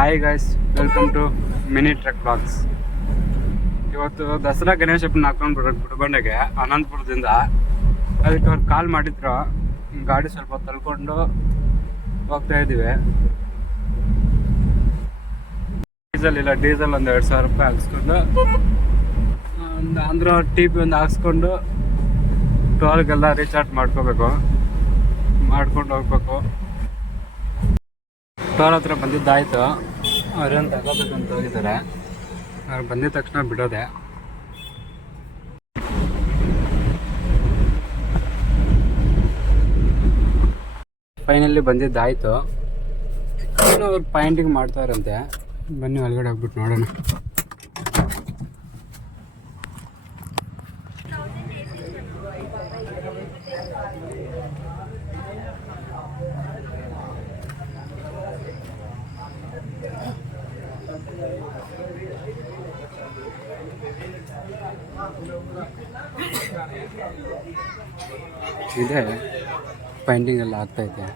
Hi guys, welcome to mini truck blogs. ಇವತ್ತು ದಸರಾ ಗಣೇಶ ಹಬ್ಬನ ಹಾಕೊಂಡು ಬರೋದು ಗುಡಿಬಂಡೆಗೆ ಅನಂತಪುರದಿಂದ. ಅದಕ್ಕೆ ಅವ್ರು ಕಾಲ್ ಮಾಡಿದ್ರು, ಗಾಡಿ ಸ್ವಲ್ಪ ತಳ್ಕೊಂಡು ಹೋಗ್ತಾ ಇದ್ದೀವಿ. ಡೀಸೆಲ್ ಒಂದು 2,000 ರೂಪಾಯಿ ಹಾಕ್ಸ್ಕೊಂಡು ಒಂದು ಅಂದ್ರೆ TP ಒಂದು ಹಾಕ್ಸ್ಕೊಂಡು ಟೋಲ್ಗೆಲ್ಲ ರೀಚಾರ್ಜ್ ಮಾಡ್ಕೊಂಡು ಹೋಗ್ಬೇಕು. ಟೋಲ್ ಹತ್ರ ಬಂದಿದ್ದಾಯ್ತು. ಅವ್ರೇನು ತಗೋಬೇಕಂತ ಹೋಗಿದ್ದಾರೆ. ಅವ್ರು ಬಂದಿದ ತಕ್ಷಣ ಬಿಡೋದೆ. ಫೈನಲ್ಲಿ ಬಂದಿದ್ದಾಯ್ತು. ಅವ್ರು ಪಾಯಿಂಟಿಂಗ್ ಮಾಡ್ತಾರಂತೆ. ಬನ್ನಿ ಒಳಗಡೆ ಹೋಗ್ಬಿಟ್ಟು ನೋಡೋಣ. ಇದೆ ಪೈಂಟಿಂಗ್ ಎಲ್ಲ ಆಗ್ತೈತೆ.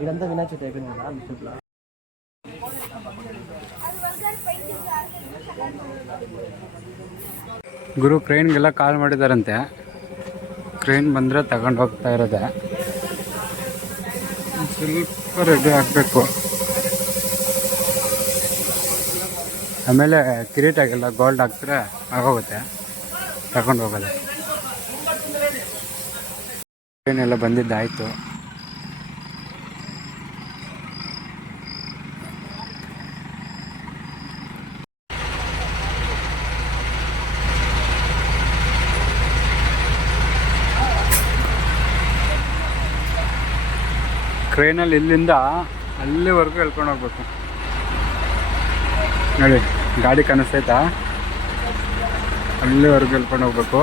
ఇదంతా వినాయక అయిపోయింది. ಗುರು ಕ್ರೇನ್ಗೆಲ್ಲ ಕಾಲ್ ಮಾಡಿದಾರಂತೆ. ಕ್ರೇನ್ ಬಂದರೆ ತಗೊಂಡು ಹೋಗ್ತಾ ಇರೋದೆ. ಸ್ವಲ್ಪ ರೆಡಿ ಆಗಬೇಕು. ಆಮೇಲೆ ಕಿರೀಟಾಗೆಲ್ಲ ಗೋಲ್ಡ್ ಹಾಕ್ತಾರೆ, ಆಗೋಗುತ್ತೆ ತಗೊಂಡು ಹೋಗೋದು. ಟ್ರೈನ್ ಎಲ್ಲ ಬಂದಿದ್ದಾಯಿತು. ಟ್ರೈನಲ್ಲಿ ಇಲ್ಲಿಂದ ಅಲ್ಲಿವರೆಗೂ ಎಳ್ಕೊಂಡು ಹೋಗ್ಬೇಕು. ನೋಡಿ ಗಾಡಿ ಕಾಣಿಸ್ತೈತಾ, ಅಲ್ಲಿವರೆಗೂ ಎಳ್ಕೊಂಡು ಹೋಗ್ಬೇಕು.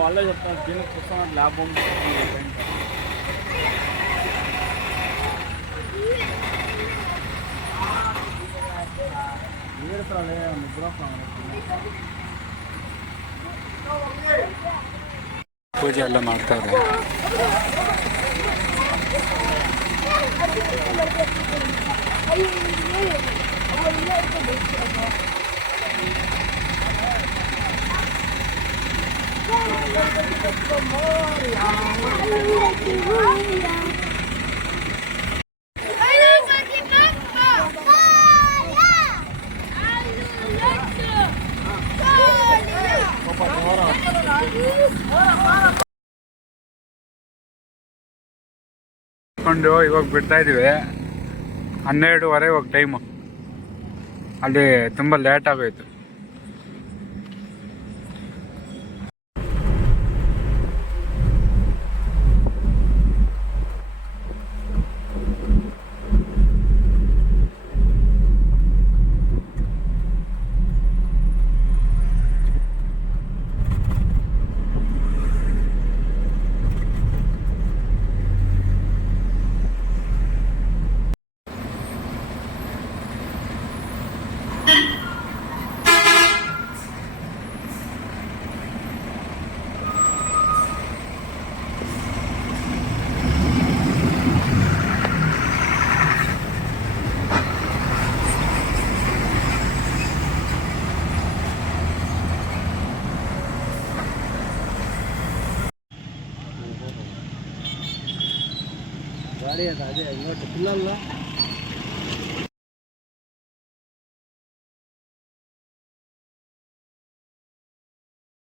వాళ్ళే చెప్తారు దీనికి కోసం లాభం ಪೂಜೆ ಎಲ್ಲ ಮಾಡ್ತಾರೆ. ಇವಾಗ ಬಿಡ್ತಾ ಇದೀವಿ. 12:30 ಇವಾಗ ಟೈಮು. ಅಲ್ಲಿ ತುಂಬ ಲೇಟ್ ಆಗೋಯ್ತು. ಗಾಡಿ ಅದೇ ಇವತ್ತು ಫುಲ್ಲಲ್ಲ